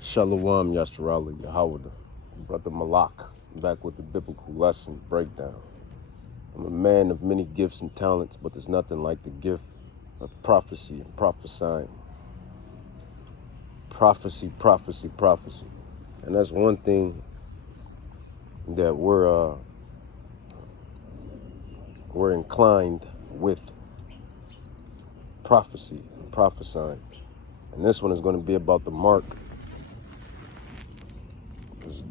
Shalom Yasharali Yahawada, Brother Malak, back with the biblical lesson breakdown. I'm a man of many gifts and talents, but there's nothing like the gift of prophecy and prophesying. Prophecy, prophecy, prophecy. And that's one thing that we're inclined with: prophecy, prophesying. And this one is going to be about the mark.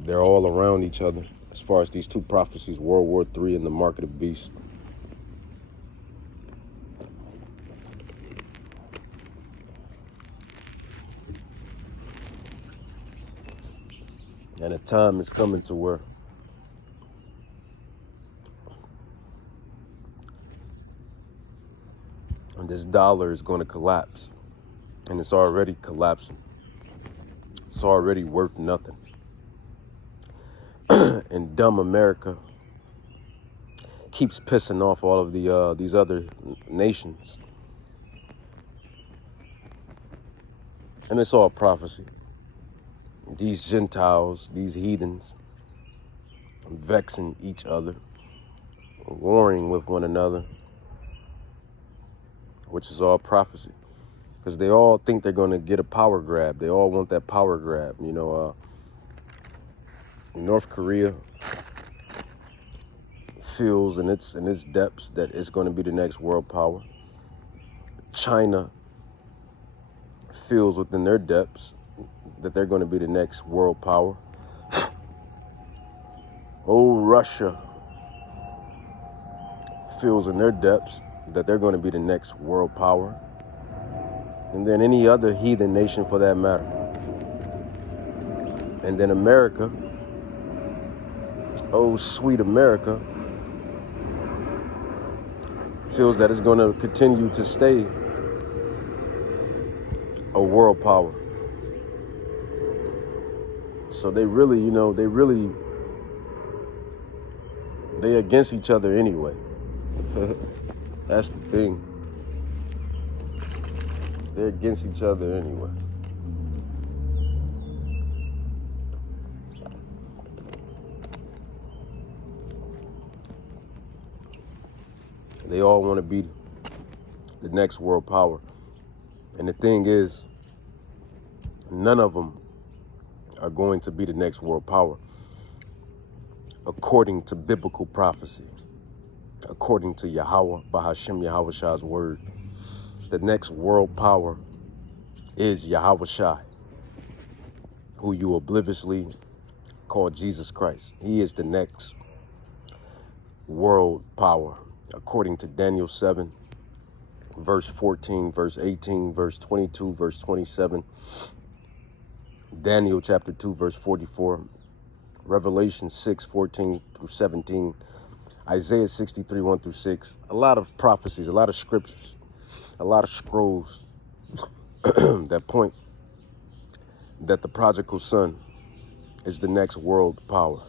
They're all around each other as far as these two prophecies, World War III and the Mark of the Beast. And a time is coming to where this dollar is going to collapse. And it's already collapsing. It's already worth nothing. And dumb America keeps pissing off all of these other nations. And it's all prophecy. These Gentiles, these heathens, vexing each other, warring with one another, which is all prophecy. Because they all think they're going to get a power grab. They all want that power grab. You know, North Korea feels in its depths that it's going to be the next world power. China feels within their depths that they're going to be the next world power. Oh, Russia feels in their depths that they're going to be the next world power. And then any other heathen nation for that matter. And then America, oh sweet America, feels that it's going to continue to stay a world power. So they really, they against each other anyway. That's the thing. They're against each other anyway. They all want to be the next world power. And the thing is, none of them are going to be the next world power according to biblical prophecy, according to Yahweh, Bahashem Yahweh Shai's word. The next world power is Yahweh Shai, who you obliviously call Jesus Christ. He is the next world power, according to Daniel 7, verse 14, verse 18, verse 22, verse 27, Daniel chapter 2, verse 44, Revelation 6, 14 through 17, Isaiah 63, 1 through 6. A lot of prophecies, a lot of scriptures, a lot of scrolls that point that the prodigal son is the next world power.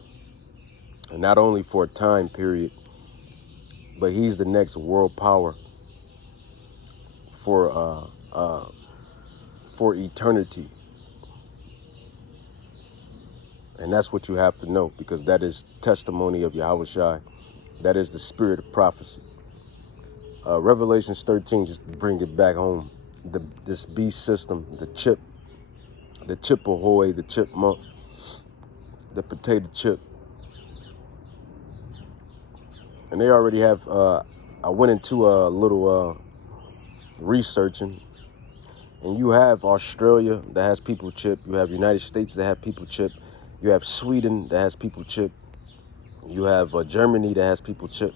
And not only for a time period, but he's the next world power for eternity. And that's what you have to know, because that is testimony of Yahweh Shai. That is the spirit of prophecy. Revelations 13, just to bring it back home. This beast system, the Chippehoy, the chipmunk, the potato chip. And they already have, I went into a little researching, and you have Australia that has people chip. You have United States that have people chip. You have Sweden that has people chip. You have Germany that has people chip.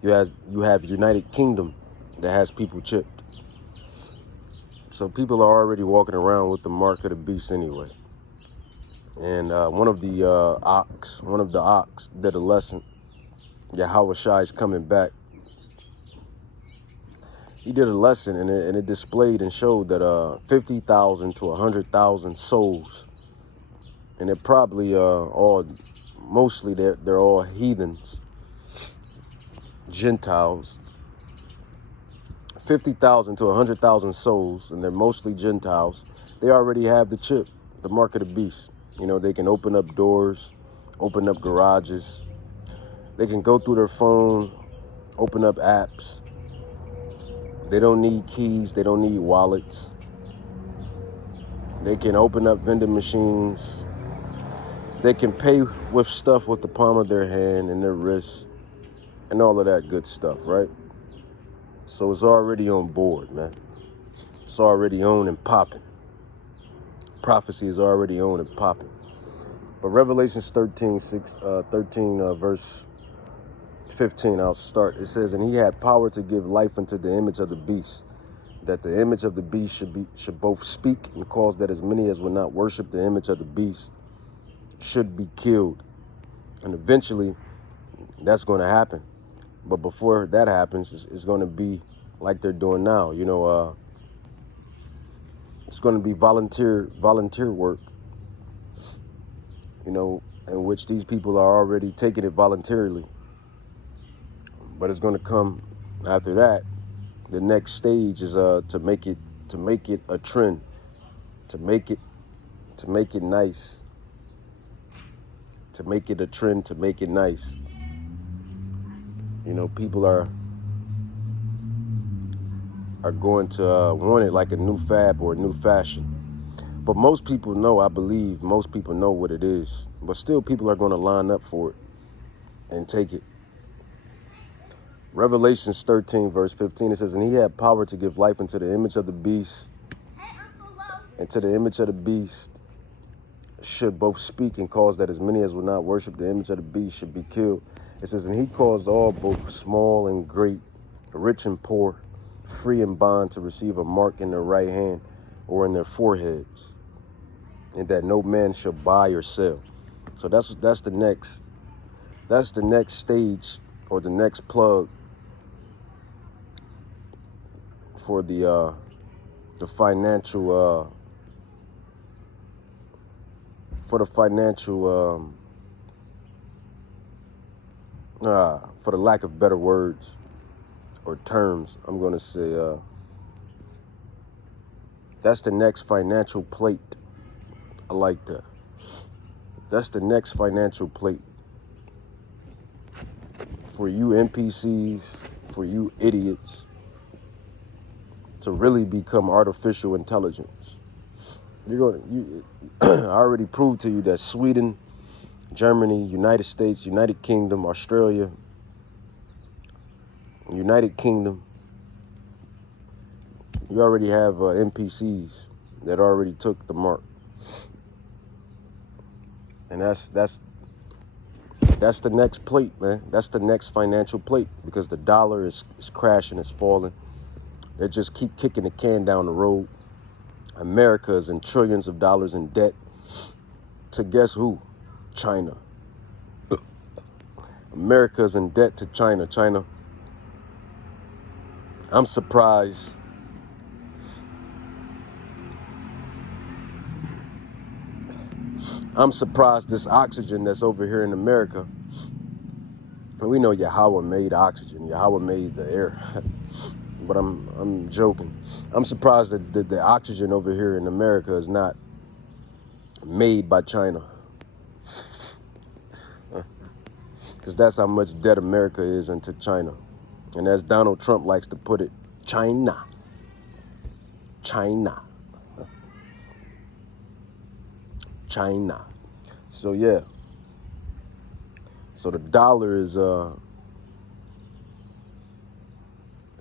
You have United Kingdom that has people chipped. So people are already walking around with the mark of the beast anyway. And one of the ox did a lesson. Yahweh Shai is coming back. He did a lesson, and it displayed and showed that 50,000 to 100,000 souls, and they're probably mostly they're all heathens, Gentiles. 50,000 to 100,000 souls, and they're mostly Gentiles. They already have the chip. The mark of the beast. You know, they can open up doors, open up garages. They can go through their phone, open up apps. They don't need keys. They don't need wallets. They can open up vending machines. They can pay with stuff with the palm of their hand and their wrist and all of that good stuff, right? So it's already on board, man. It's already on and popping. Prophecy is already on and popping. But Revelations 13, verse 15, I'll start. It says, and he had power to give life unto the image of the beast, that the image of the beast should both speak and cause that as many as would not worship the image of the beast should be killed. And eventually, that's going to happen. But before that happens, it's going to be like they're doing now. You know, it's going to be volunteer work, you know, in which these people are already taking it voluntarily. But it's going to come after that. The next stage is to make it a trend, to make it nice, to make it a trend, to make it nice. You know, people are going to want it like a new fad or a new fashion. But most people know, I believe, most people know what it is. But still, people are going to line up for it and take it. Revelations 13, verse 15, it says, and he had power to give life unto the image of the beast, and to the image of the beast should both speak and cause that as many as will not worship the image of the beast should be killed. It says, and he caused all, both small and great, rich and poor, free and bond, to receive a mark in their right hand or in their foreheads, and that no man shall buy or sell. So that's the next stage, or the next plug for the financial for the lack of better words or terms, I'm going to say that's the next financial plate. I like that. That's the next financial plate for you NPCs, for you idiots, to really become artificial intelligence. I already proved to you that Sweden, Germany, United States, United Kingdom, Australia, United Kingdom, you already have NPCs that already took the mark. And that's the next plate, man. That's the next financial plate, because the dollar is crashing, it's falling. They just keep kicking the can down the road. America is in trillions of dollars in debt to guess who? China. America's in debt to China. China. I'm surprised. This oxygen that's over here in America. And we know Yahweh made oxygen. Yahweh made the air. But I'm joking. I'm surprised that the oxygen over here in America is not made by China. Because that's how much debt America is into China. And as Donald Trump likes to put it, China. China. China. So yeah. So the dollar is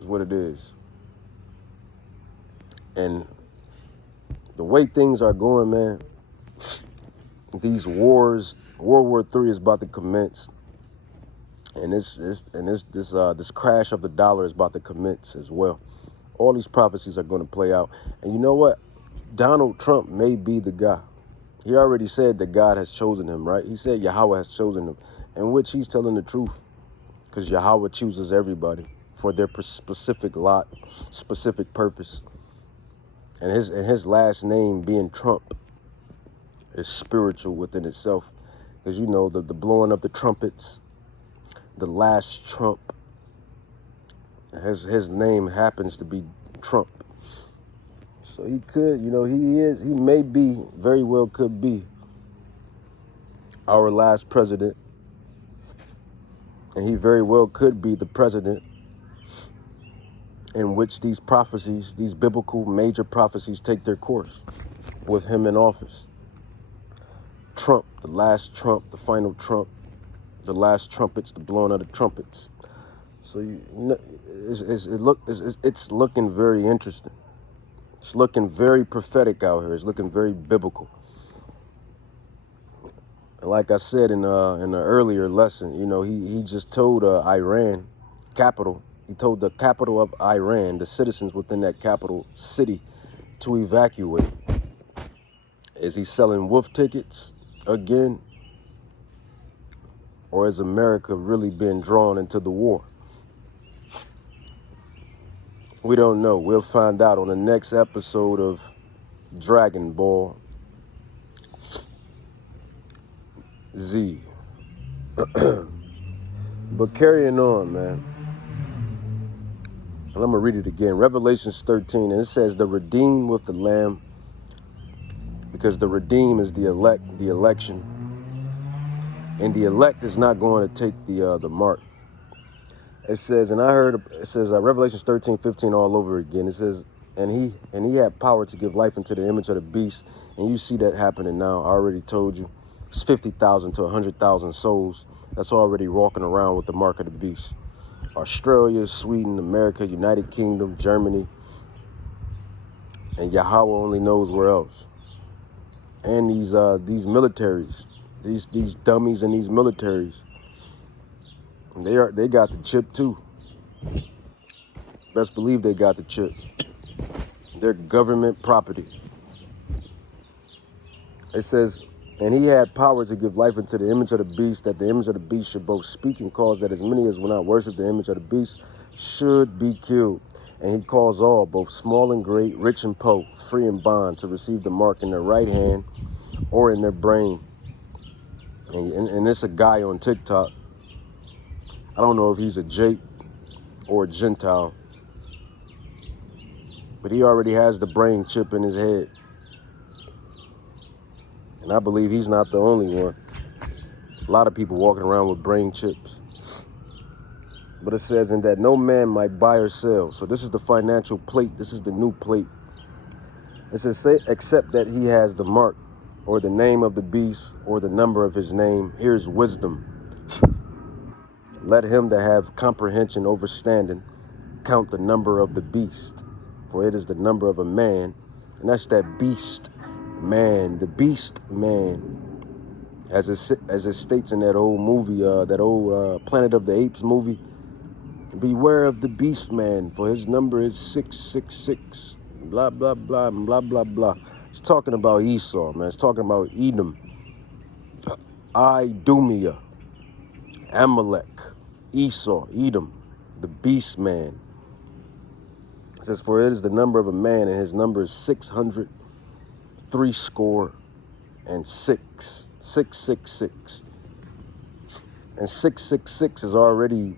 what it is. And the way things are going, man, these wars, World War III is about to commence. And this crash of the dollar is about to commence as well. All these prophecies are going to play out. And you know what? Donald Trump may be the guy. He already said that God has chosen him, right? He said Yahweh has chosen him, in which he's telling the truth, because Yahweh chooses everybody for their specific lot, specific purpose. And his last name being Trump is spiritual within itself, because you know the blowing of the trumpets, the last trump. His name happens to be Trump. So he could, he may be, very well could be our last president. And he very well could be the president in which these prophecies, these biblical major prophecies, take their course with him in office. Trump, the last Trump, the final Trump, the last trumpets, the blowing of the trumpets. So it's looking very interesting. It's looking very prophetic out here. It's looking very biblical. And like I said in an earlier lesson, he just told Iran capital. He told the capital of Iran, the citizens within that capital city, to evacuate. Is he selling wolf tickets again? Or has America really been drawn into the war? We don't know. We'll find out on the next episode of Dragon Ball Z. But carrying on, man. And I'm going to read it again. Revelations 13. And it says, the redeemed with the Lamb. Because the redeemed is the elect, the election. And the elect is not going to take the mark. It says, and I heard, it says, Revelations 13:15 all over again. It says, and he had power to give life into the image of the beast. And you see that happening now. I already told you. It's 50,000 to 100,000 souls that's already walking around with the mark of the beast. Australia, Sweden, America, United Kingdom, Germany, and Yahweh only knows where else. And these militaries, these dummies in these militaries, they got the chip too. Best believe they got the chip. They're government property. It says, and he had power to give life into the image of the beast, that the image of the beast should both speak and cause that as many as will not worship the image of the beast should be killed. And he calls all, both small and great, rich and poor, free and bond, to receive the mark in their right hand or in their brain. And it's a guy on TikTok. I don't know if he's a Jake or a Gentile, but he already has the brain chip in his head. And I believe he's not the only one. A lot of people walking around with brain chips. But it says, in that no man might buy or sell. So this is the financial plate. This is the new plate. It says, say, except that he has the mark or the name of the beast or the number of his name. Here's wisdom. Let him that have comprehension, overstanding, count the number of the beast. For it is the number of a man. And that's that beast man, the beast man. As it states in that old movie, that old Planet of the Apes movie. Beware of the beast man, for his number is 666. Blah, blah, blah, blah, blah, blah. It's talking about Esau, man. It's talking about Edom, Idumea, Amalek, Esau, Edom, the beast man. It says, for it is the number of a man, and his number is 600, 666. And 666 is already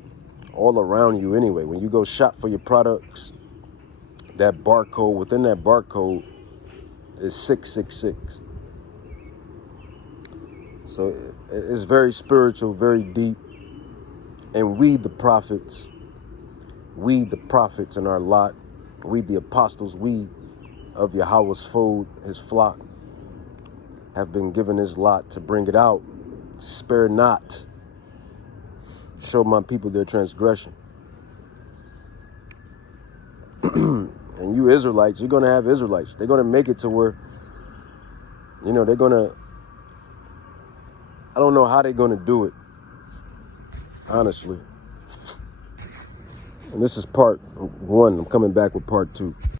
all around you anyway. When you go shop for your products, that barcode, within that barcode is 666. So it's very spiritual, very deep. And we the prophets in our lot, we the apostles, we of Yahweh's fold, his flock, have been given his lot to bring it out. Spare not. Show my people their transgression. And you Israelites, you're going to have Israelites. They're going to make it to where, they're going to, I don't know how they're going to do it, honestly. And this is part 1. I'm coming back with part 2.